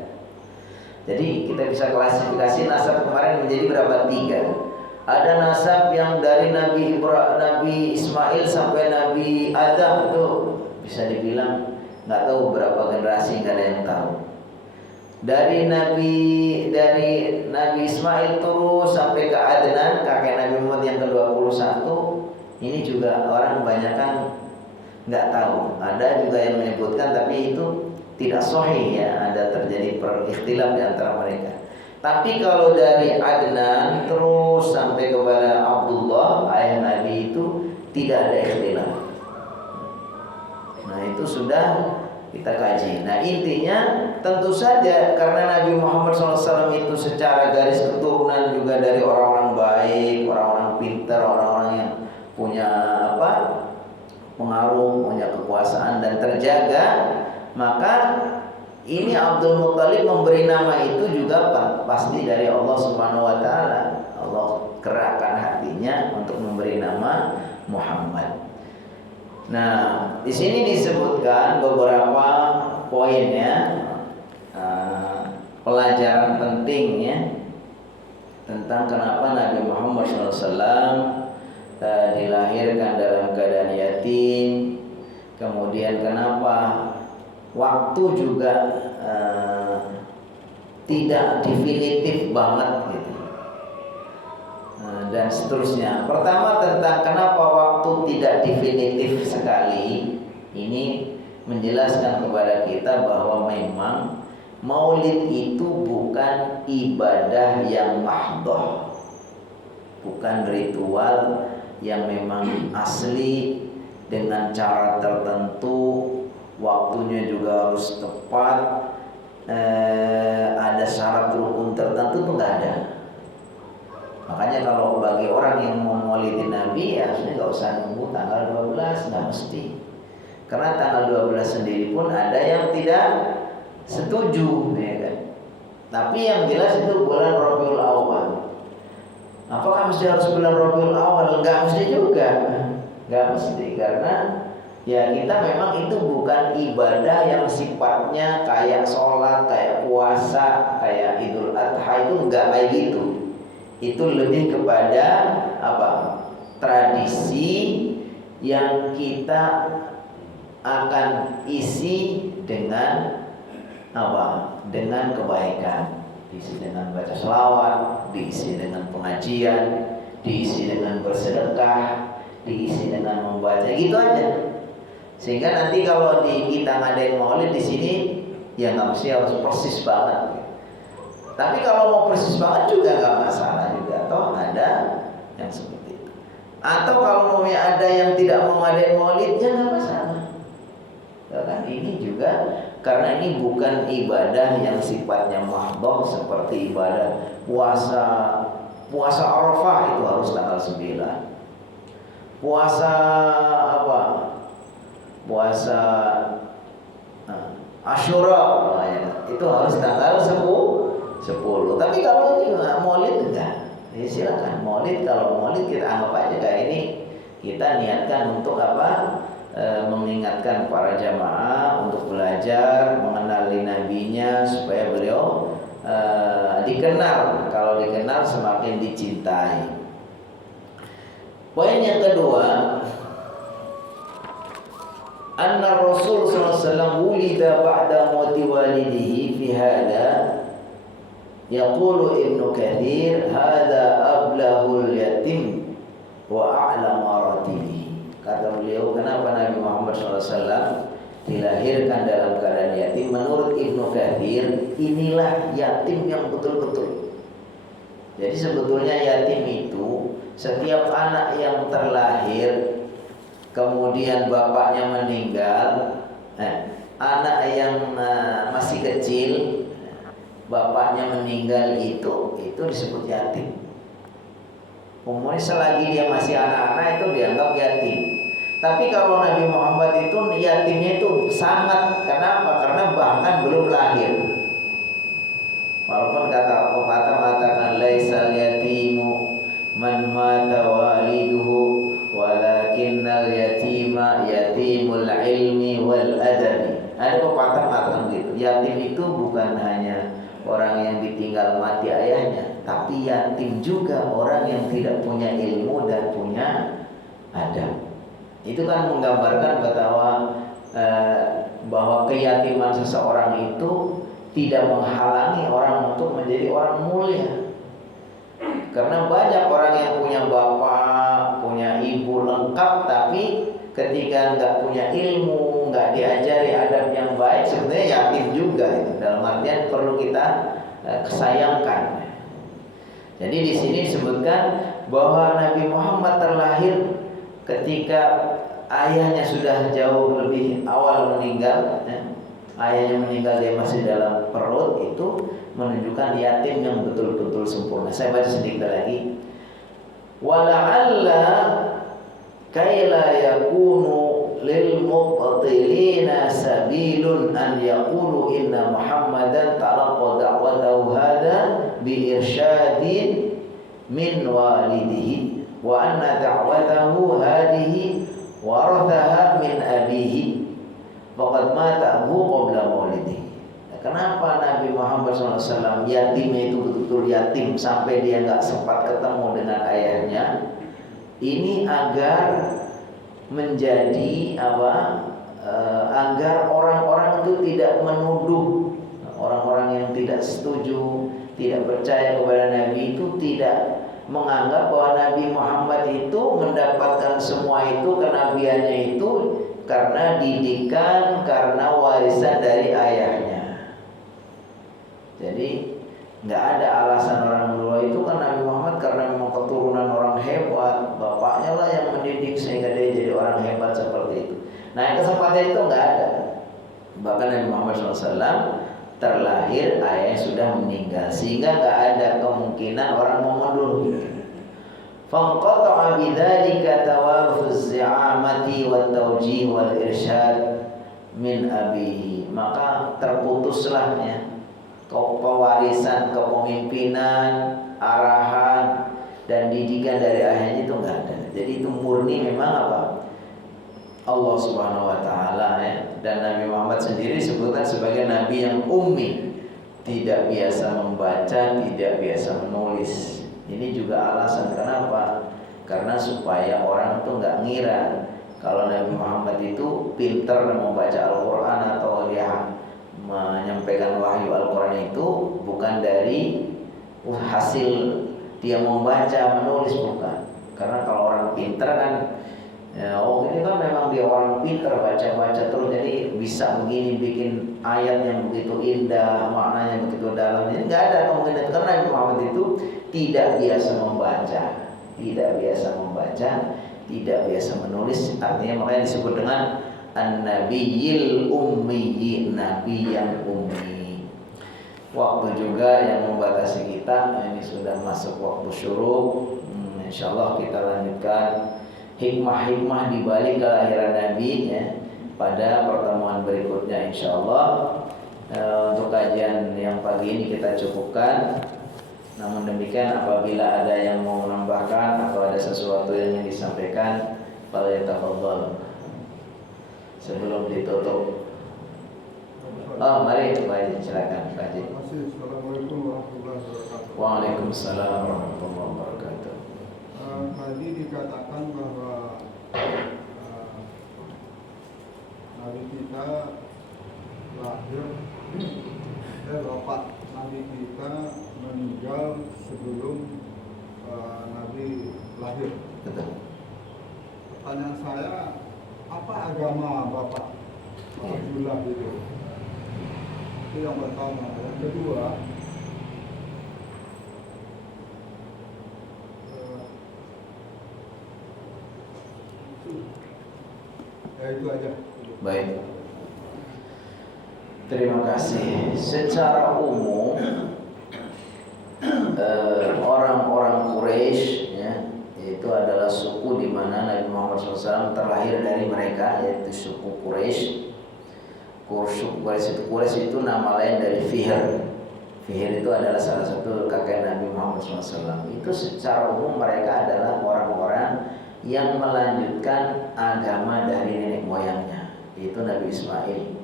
Jadi kita bisa klasifikasi nasab kemarin menjadi berapa? 3. Ada nasab yang dari Nabi Ismail sampai Nabi Adam, itu bisa dibilang nggak tahu berapa generasi, nggak ada yang tahu. Dari Nabi Ismail terus sampai ke Adnan, kakek Nabi Muhammad yang ke-21. Ini juga orang kebanyakan nggak tahu. Ada juga yang menyebutkan, tapi itu tidak sahih, ya. Ada terjadi perikhtilaf di antara mereka. Tapi kalau dari Adnan terus sampai kepada Abdullah, ayah Nabi, itu tidak ada ikhtilaf. Nah, itu sudah kita kaji. Nah, intinya tentu saja karena Nabi Muhammad SAW itu secara garis keturunan juga dari orang-orang baik, orang-orang pintar, orang-orang yang punya pengaruh, punya kekuasaan dan terjaga, maka ini Abdul Muthalib memberi nama itu juga pasti dari Allah Subhanahu wa taala. Allah gerakkan hatinya untuk memberi nama Muhammad. Nah, di sini disebutkan beberapa poinnya, pelajaran pentingnya tentang kenapa Nabi Muhammad SAW dilahirkan dalam keadaan yatim, kemudian kenapa waktu juga tidak definitif banget gitu, dan seterusnya. Pertama, tentang kenapa waktu tidak definitif sekali. Ini menjelaskan kepada kita bahwa memang Maulid itu bukan ibadah yang mahdhah, bukan ritual yang memang asli dengan cara tertentu, waktunya juga harus tepat, ada syarat rukun tertentu, itu nggak ada. Makanya kalau bagi orang yang mau maulidin Nabi, ya harusnya nggak usah nunggu tanggal 12, nggak mesti. Karena tanggal 12 sendiri pun ada yang tidak setuju, ya kan. Tapi yang jelas itu bulan Rabiul Awal. Apakah mesti harus bulan Rabiul Awal? Enggak mesti juga. Enggak mesti, karena ya kita memang itu bukan ibadah yang sifatnya kayak sholat, kayak puasa, kayak Idul Adha, itu enggak kayak gitu. Itu lebih kepada apa? Tradisi yang kita akan isi dengan apa? Dengan kebaikan. Diisi dengan baca selawat, diisi dengan pengajian, diisi dengan bersedekah, diisi dengan membaca, gitu aja. Sehingga nanti kalau kita ngadain maulid di sini, ya nggak mesti harus persis banget. Tapi kalau mau persis banget juga nggak masalah juga. Toh ada yang seperti itu. Atau kalau mau ada yang tidak mau ngadain maulidnya, nggak masalah. Karena ini juga, karena ini bukan ibadah yang sifatnya mahdhah seperti ibadah puasa. Puasa Arafah itu harus tanggal 9. Puasa apa? Puasa Asyura itu harus tanggal 10. Tapi kalau ini maulid enggak, ya silakan. Maulid, kalau maulid kita anggap aja kayak ini kita niatkan untuk apa? Mengingatkan para jamaah untuk belajar mengenali nabinya supaya beliau dikenal. Kalau dikenal semakin dicintai. Poin yang kedua, anna Rasul sallallahu alaihi wasallam wulida ba'da mauti walidihi fi hada. Yaqulu Ibnu Katsir, hada ablahul yatim wa a'la maratibi. Kata beliau, kenapa Nabi Muhammad SAW dilahirkan dalam keadaan yatim? Menurut Ibnu Katsir, inilah yatim yang betul-betul. Jadi sebetulnya yatim itu setiap anak yang terlahir kemudian bapaknya meninggal, anak yang masih kecil bapaknya meninggal itu disebut yatim. Umumnya selagi dia masih anak-anak itu dianggap yatim. Tapi kalau Nabi Muhammad itu yatimnya itu sangat, kenapa? Karena bahkan belum lahir. Walaupun kata pepatah mengatakan laisal yatimu man mata waliduhu walakinnal yatima yatimul ilmi wal adabi. Ada pepatah mengatakan gitu. Yatim itu bukan hanya orang yang ditinggal mati ayahnya, tapi yatim juga orang yang tidak punya ilmu dan punya adab. Itu kan menggambarkan bahwa keyatiman seseorang itu tidak menghalangi orang untuk menjadi orang mulia. Karena banyak orang yang punya bapak, punya ibu lengkap, tapi ketika nggak punya ilmu, nggak diajari adab yang baik, sebenarnya yatim juga. Dalam artian perlu kita sayangkan. Jadi di sini disebutkan bahwa Nabi Muhammad terlahir ketika ayahnya sudah jauh lebih awal meninggal. Ayahnya meninggal, dia masih dalam perut, itu menunjukkan yatim yang betul-betul sempurna. Saya baca sedikit lagi. Wala'alla kaila yakunu lil mubtilina sabilun an yaqulu inna Muhammadan talaqqa da'watahu hada bi irsyadin min walidihi wa anna da'watahu hadihi warathaha min abihi faqad mata abu qabla maulidihi. Kenapa Nabi Muhammad SAW yatimnya itu betul-betul yatim sampai dia nggak sempat ketemu dengan ayahnya? Ini agar menjadi agar orang-orang itu tidak menuduh, orang-orang yang tidak setuju, tidak percaya kepada Nabi itu tidak menganggap bahwa Nabi Muhammad itu mendapatkan semua itu, kenabiannya itu karena didikan, karena warisan dari ayahnya. Jadi nggak ada alasan orang dulu itu kan Nabi Muhammad karena memang keturunan orang hebat, bapaknya lah yang mendidik sehingga dia jadi orang hebat seperti itu. Nah, kesempatan itu nggak ada. Bahkan Nabi Muhammad SAW terlahir ayahnya sudah meninggal, sehingga nggak ada kemungkinan orang mau mundur. Fanqata'a bidzalika tawarufuz zi'amati wat tawjih wal irsyad min abihi, maka terputuslah ya pewarisan kepemimpinan, arahan dan didikan dari ayahnya itu enggak ada. Jadi itu murni memang apa? Allah Subhanahu wa taala ya. Dan Nabi Muhammad sendiri disebutkan sebagai nabi yang ummi, tidak biasa membaca, tidak biasa menulis. Ini juga alasan kenapa? Karena supaya orang tuh enggak ngira kalau Nabi Muhammad itu pintar membaca Al-Qur'an atau dia menyampaikan wahyu Al-Quran itu bukan dari hasil dia membaca menulis, bukan. Karena kalau orang pintar kan ya, ini kan memang dia orang pintar baca-baca terus jadi bisa begini bikin ayat yang begitu indah, maknanya begitu dalam. Ini nggak ada kemungkinan karena Nabi Muhammad itu tidak biasa membaca, tidak biasa menulis. Artinya makanya disebut dengan An-Nabiyil Ummi, nabi yang ummi. Waktu juga yang membatasi kita. Ini sudah masuk waktu syuruk. Insyaallah kita lanjutkan hikmah-hikmah di balik kelahiran Nabi ya, pada pertemuan berikutnya insyaallah. Untuk kajian yang pagi ini kita cukupkan. Namun demikian apabila ada yang mau menambahkan atau ada sesuatu yang ingin disampaikan, falyatafadhal. Sebelum ditutup, mari silakan Pak Haji. Assalamualaikum warahmatullahi wabarakatuh. Waalaikumsalam warahmatullahi wabarakatuh. Tadi dikatakan bahwa Nabi kita lahir, bapak Nabi kita meninggal sebelum Nabi lahir. Betul. Pertanyaan saya, apa agama Bapak Abdullah itu? Itu yang pertama. Yang kedua, itu aja. Baik. Terima kasih. Secara umum orang-orang Quraisy ya, itu adalah suku di mana Nabi Muhammad SAW terlahir dari mereka, yaitu suku Quraisy. Quraisy itu nama lain dari Fihr. Fihr itu adalah salah satu kakek Nabi Muhammad SAW. Itu secara umum mereka adalah orang-orang yang melanjutkan agama dari nenek moyangnya, yaitu Nabi Ismail.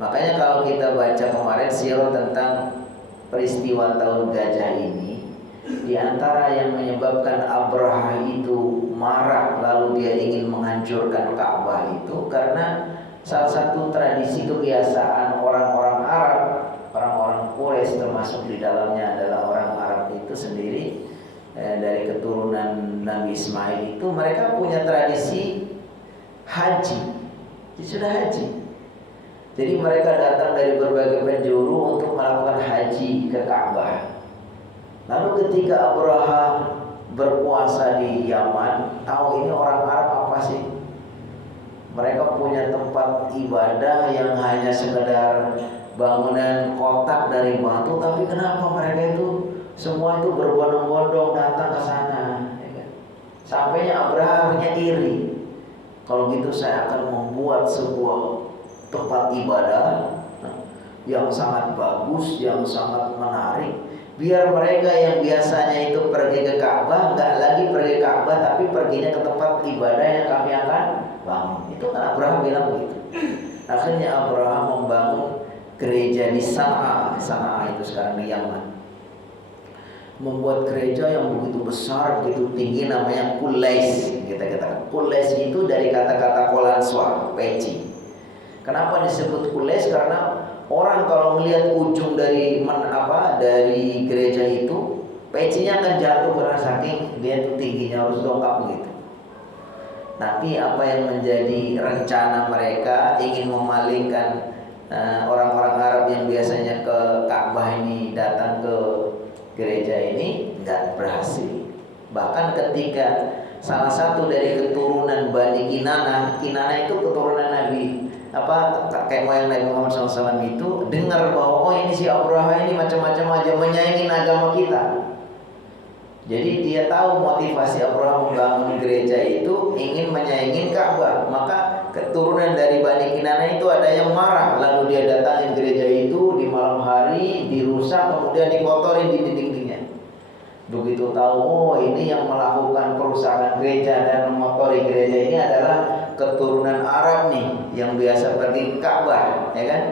Makanya kalau kita baca kemarin sirah tentang peristiwa tahun gajah ini, di antara yang menyebabkan Abraha itu marah lalu dia ingin menghancurkan Ka'bah itu karena salah satu tradisi kebiasaan orang-orang Arab, orang-orang Quraisy termasuk di dalamnya adalah orang Arab itu sendiri dari keturunan Nabi Ismail itu mereka punya tradisi haji. Sudah haji. Jadi mereka datang dari berbagai penjuru untuk melakukan haji ke Ka'bah. Lalu ketika Abraha berpuasa di Yaman, tahu ini orang Arab apa sih? Mereka punya tempat ibadah yang hanya sekedar bangunan kotak dari batu, tapi kenapa mereka itu semua itu berbondong-bondong datang ke sana? Sampainya Abraha hanya iri. Kalau gitu saya akan membuat sebuah tempat ibadah yang sangat bagus, yang sangat menarik, biar mereka yang biasanya itu pergi ke Ka'bah nggak lagi pergi ke Ka'bah, tapi perginya ke tempat ibadah yang kami akan bangun. Itu kan Abraham bilang begitu. Akhirnya Abraham membangun gereja di Sana'a itu sekarang di Yaman. Membuat gereja yang begitu besar, begitu tinggi, namanya Qulais. Kita katakan Qulais itu dari kata-kata Qolanswa, peci. Kenapa disebut Qulais? Karena orang kalau melihat ujung dari dari gereja itu, pecinya akan jatuh karena saking dia itu tingginya, harus dongkak begitu. Tapi apa yang menjadi rencana mereka ingin memalingkan orang-orang Arab yang biasanya ke Ka'bah ini datang ke gereja ini nggak berhasil. Bahkan ketika salah satu dari keturunan Bani Kinanah itu keturunan Nabi kakek moyang Nabi Muhammad SAW itu dengar bahwa ini si Abraha ini macam-macam aja menyaingin agama kita. Jadi dia tahu motivasi Abraham membangun gereja itu ingin menyaingi Ka'bah. Maka keturunan dari Bani Kinana itu ada yang marah, lalu dia datangin gereja itu di malam hari, dirusak, kemudian dikotorin di dinding-dindingnya. Begitu tahu, oh ini yang melakukan kerusakan gereja dan mengotori gereja ini adalah keturunan Arab nih, yang biasa pergi ke Ka'bah, ya kan?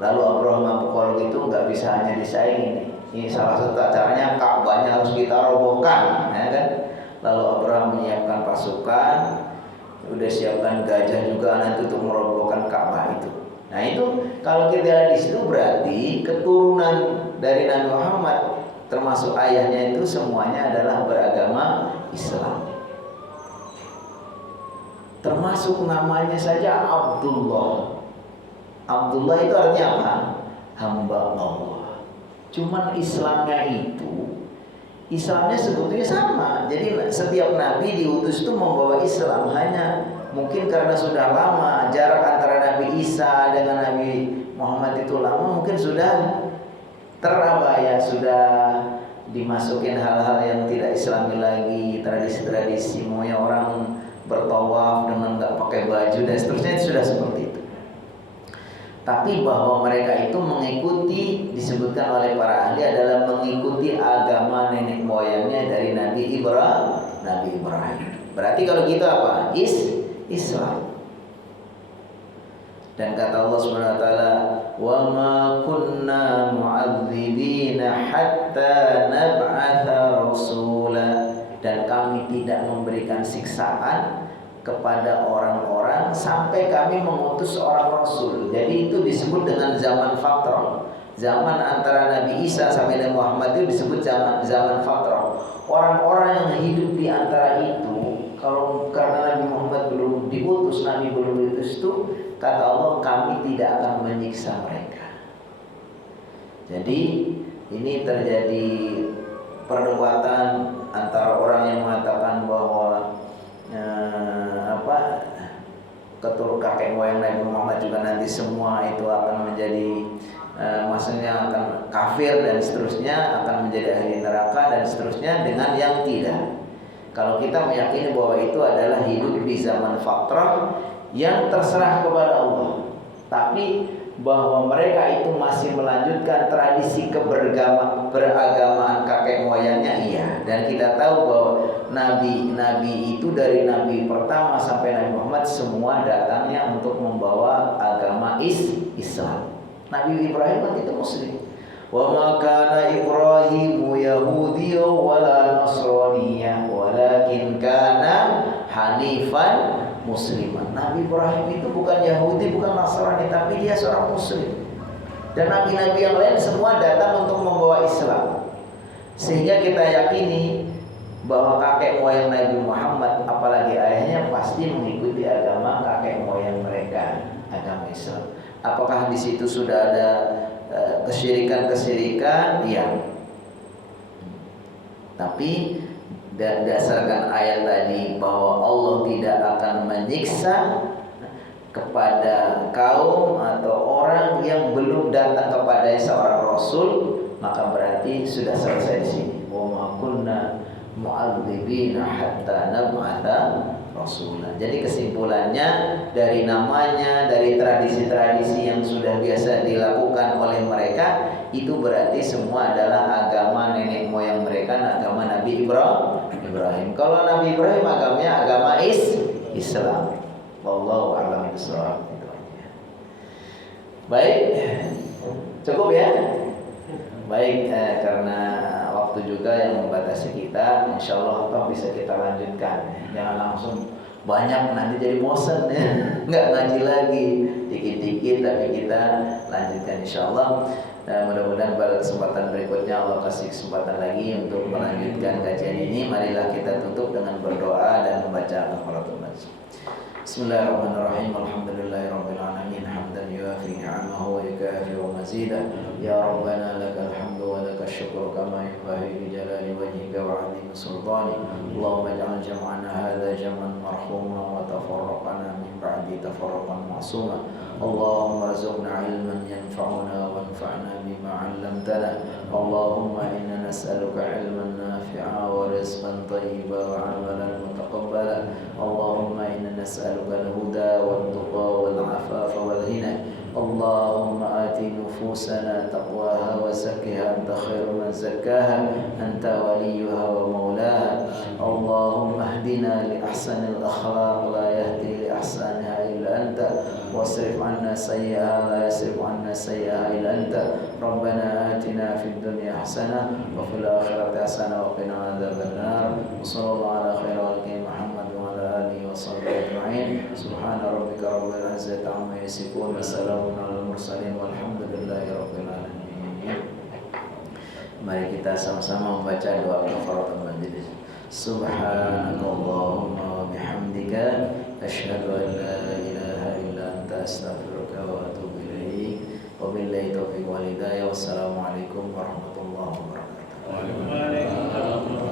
Lalu Abraham kalau gitu nggak bisa hanya disaingi nih. Ini salah satu caranya, Ka'bahnya harus kita robohkan, ya kan? Lalu Abraham menyiapkan pasukan, udah siapkan gajah juga nanti untuk merobohkan Ka'bah itu. Nah itu kalau kita lihat di situ berarti keturunan dari Nabi Muhammad termasuk ayahnya itu semuanya adalah beragama Islam. Termasuk namanya saja Abdullah. Abdullah itu artinya apa? Hamba Allah. Cuman Islamnya sebetulnya sama. Jadi setiap nabi diutus itu membawa Islam. Hanya mungkin karena sudah lama jarak antara Nabi Isa dengan Nabi Muhammad itu lama, mungkin sudah terabaya, sudah dimasukin hal-hal yang tidak Islami lagi, tradisi-tradisi, maunya orang bertawaf dengan nggak pakai baju dan seterusnya, itu sudah seperti itu. Tapi bahwa mereka itu mengikuti, disebutkan oleh para ahli adalah mengikuti agama nenek moyangnya dari Nabi Ibrahim. Berarti kalau gitu apa? Islam. Dan kata Allah Subhanahu wa taala, "Wa ma kunna mu'adzibina hatta nab'atha rasula." Dan kami tidak memberikan siksaan kepada orang-orang sampai kami mengutus orang rasul. Jadi itu disebut dengan zaman fatrah. Zaman antara Nabi Isa sampai Nabi Muhammad itu disebut zaman fatrah. Orang-orang yang hidup di antara itu, kalau karena Nabi Muhammad belum diutus, Nabi belum diutus itu, kata Allah, kami tidak akan menyiksa mereka. Jadi ini terjadi perdebatan antara orang yang mengatakan bahwa keturunan kakek moyang Nabi Muhammad juga nanti semua itu akan menjadi maksudnya akan kafir dan seterusnya, akan menjadi ahli neraka dan seterusnya, dengan yang tidak. Kalau kita meyakini bahwa itu adalah hidup di zaman fatrah yang terserah kepada Allah, tapi bahwa mereka itu masih melanjutkan tradisi beragamaan kakek moyangnya, iya. Dan kita tahu bahwa nabi-nabi itu dari nabi pertama sampai Nabi Muhammad semua datangnya untuk membawa agama Islam. Nabi Ibrahim kan itu muslim. Wa ma kana Ibrahimu yahudiyya wala nasraniyya walakin kana hanifan musliman. Nabi Ibrahim itu bukan Yahudi, bukan Nasrani, tapi dia seorang muslim. Dan nabi-nabi yang lain semua datang untuk membawa Islam. Sehingga kita yakini bahwa kakek moyang Nabi Muhammad, apalagi ayahnya, pasti mengikuti agama kakek moyang mereka, agama Islam. Apakah di situ sudah ada kesyirikan? Iya. Tapi dan dasarkan ayat tadi bahwa Allah tidak akan menyiksa kepada kaum atau orang yang belum datang kepada seorang rasul, maka berarti sudah selesai di sini. Wa ma kunna mu'adzibina hatta nab'atha rasulan. Jadi kesimpulannya dari namanya, dari tradisi-tradisi yang sudah biasa dilakukan oleh mereka, itu berarti semua adalah agama nenek moyang mereka, agama Nabi Ibrahim. Kalau Nabi Ibrahim agamanya agama Islam. Wallahu a'lam bishawab. Baik, cukup ya. Baik, karena waktu juga yang membatasi kita, insya Allah bisa kita lanjutkan. Jangan langsung banyak, nanti jadi bosan ya. Nggak ngaji lagi, dikit-dikit, tapi kita lanjutkan insya Allah. Dan mudah-mudahan pada kesempatan berikutnya Allah kasih kesempatan lagi untuk melanjutkan kajian ini. Marilah kita tutup dengan berdoa dan membaca kafaratul majlis. Bismillahirrahmanirrahim. Alhamdulillahirabbil alamin, hamdan yuafi ni'amahu wa yukafi mazidah. Ya Rabbana lakal hamdu ولك الشكر كما ينبغي بجلال وجهك وعظيم سلطانك. اللهم اجعل جمعنا هذا جمعا مرحوما وتفرقنا من بعد تفرقا معصوما. اللهم ارزقنا علما ينفعنا وانفعنا بما علمتنا. اللهم إنا نسألك علما نافعا ورزقا طيبا وعملا متقبلا. اللهم إنا نسألك الهدى والتقى والعفاف والغنى. اللهم آت نفوسنا تقواها وزكها أنت خير من زكاها أنت وليها ومولاها. اللهم اهدنا لأحسن الأخلاق لا يهدي لأحسنها إلا أنت، واصرف عنا سيئها لا يصرف عنا سيئها إلا أنت. ربنا آتنا في الدنيا حسنة وفي الآخرة حسنة وقنا عذاب النار. وصلى الله على خير خلقه محمد وعلى آله وصحبه أجمعين. سبحان ربك رب العزة عما يصفون وسلام على المرسلين والحمد لله رب العالمين. Mari kita sama-sama membaca doa kafaratul majlis. Subhanakallahumma wa bihamdika asyhadu an la ilaha illa anta astaghfiruka wa atubu ilaik. Wabillahi taufiq wal hidayah. Wassalamualaikum warahmatullahi wabarakatuh.